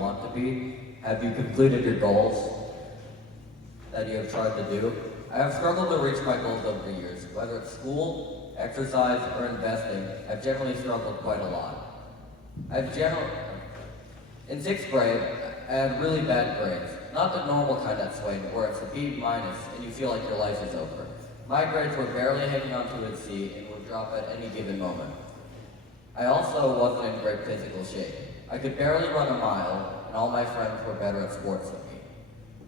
want to be? Have you completed your goals that you have tried to do? I have struggled to reach my goals over the years. Whether it's school, exercise, or investing, I've generally struggled quite a lot. In sixth grade, I had really bad grades. Not the normal kind at Swain, where it's a B minus and you feel like your life is over. My grades were barely hanging on to a C and would drop at any given moment. I also wasn't in great physical shape. I could barely run a mile, and all my friends were better at sports than me.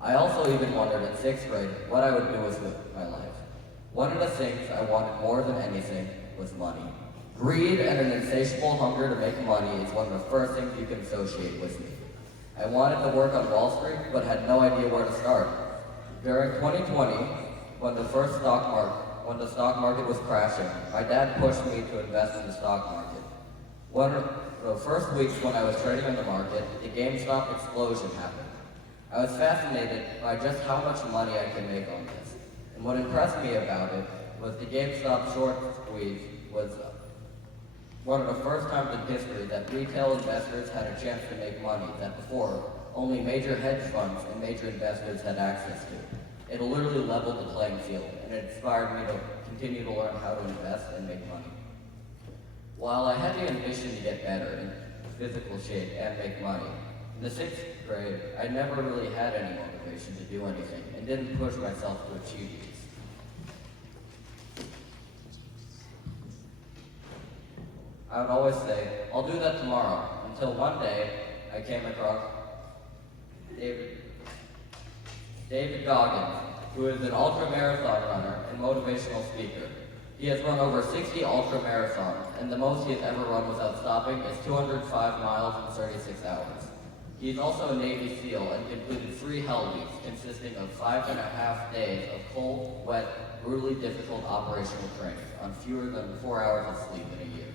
I also even wondered in sixth grade what I would do with my life. One of the things I wanted more than anything was money. Greed and an insatiable hunger to make money is one of the first things you can associate with me. I wanted to work on Wall Street, but had no idea where to start. During 2020, when the stock market was crashing, my dad pushed me to invest in the stock market. One of the first weeks when I was trading in the market, the GameStop explosion happened. I was fascinated by just how much money I could make on this. And what impressed me about it was the GameStop short squeeze was one of the first times in history that retail investors had a chance to make money that before only major hedge funds and major investors had access to. It literally leveled the playing field, and it inspired me to continue to learn how to invest and make money. While I had the ambition to get better in physical shape and make money, in the sixth grade, I never really had any motivation to do anything and didn't push myself to achieve these. I would always say, I'll do that tomorrow, until one day I came across David Goggins, who is an ultra-marathon runner and motivational speaker. He has run over 60 ultra-marathons, and the most he has ever run without stopping is 205 miles in 36 hours. He is also a Navy SEAL and completed 3 Hell Weeks, consisting of 5.5 days of cold, wet, brutally difficult operational training on fewer than 4 hours of sleep in a year.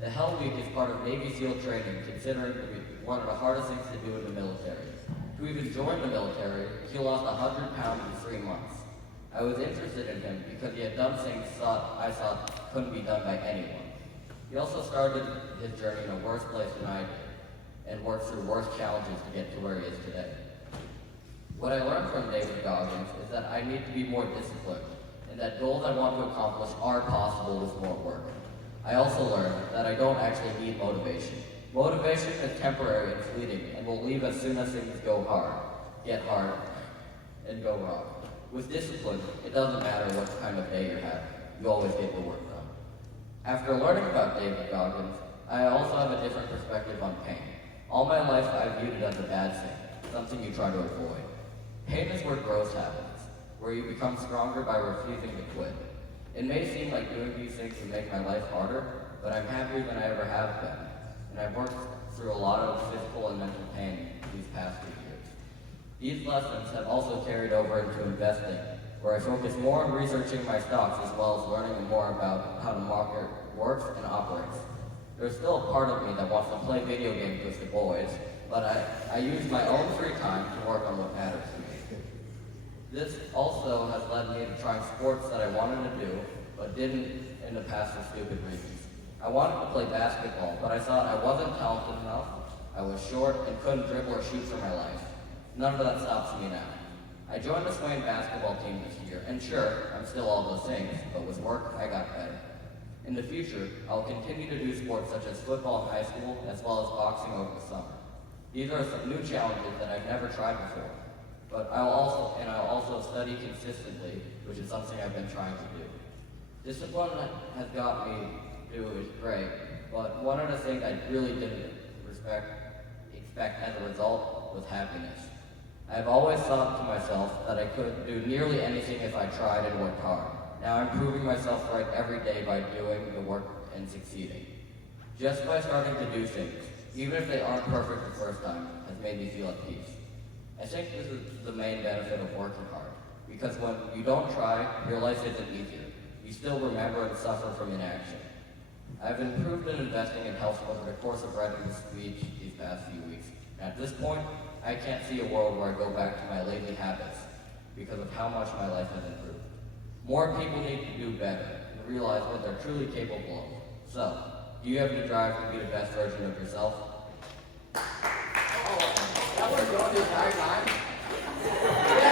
The Hell Week is part of Navy SEAL training, considering to be one of the hardest things to do in the military. To even join the military, he lost 100 pounds in 3 months. I was interested in him because he had done things I thought couldn't be done by anyone. He also started his journey in a worse place than I did, and worked through worse challenges to get to where he is today. What I learned from David Goggins is that I need to be more disciplined, and that goals I want to accomplish are possible with more work. I also learned that I don't actually need motivation. Motivation is temporary and fleeting and will leave as soon as things get hard, and go wrong. With discipline, it doesn't matter what kind of day you're having. You always get the work done. After learning about David Goggins, I also have a different perspective on pain. All my life, I viewed it as a bad thing, something you try to avoid. Pain is where growth happens, where you become stronger by refusing to quit. It may seem like doing these things would make my life harder, but I'm happier than I ever have been, and I've worked through a lot of physical and mental pain these past few years. These lessons have also carried over into investing, where I focus more on researching my stocks as well as learning more about how the market works and operates. There's still a part of me that wants to play video games with the boys, but I use my own free time to work on what matters to me. This also has led me to trying sports that I wanted to do, but didn't in the past for stupid reasons. I wanted to play basketball, but I thought I wasn't talented enough, I was short, and couldn't dribble or shoot for my life. None of that stops me now. I joined the Swain basketball team this year, and sure, I'm still all those things, but with work, I got better. In the future, I'll continue to do sports such as football in high school, as well as boxing over the summer. These are some new challenges that I've never tried before, but I'll also study consistently, which is something I've been trying to do. Discipline has got me to do is great, but one of the things I really didn't expect as a result was happiness. I've always thought to myself that I could do nearly anything if I tried and worked hard. Now I'm proving myself right every day by doing the work and succeeding. Just by starting to do things, even if they aren't perfect the first time, has made me feel at peace. I think this is the main benefit of working hard, because when you don't try, your life isn't easier. You still remember and suffer from inaction. I've improved in investing in health over the course of writing this speech these past few weeks. And at this point, I can't see a world where I go back to my lazy habits because of how much my life has improved. More people need to do better and realize what they're truly capable of. So, do you have the drive to be the best version of yourself? that was going the entire time?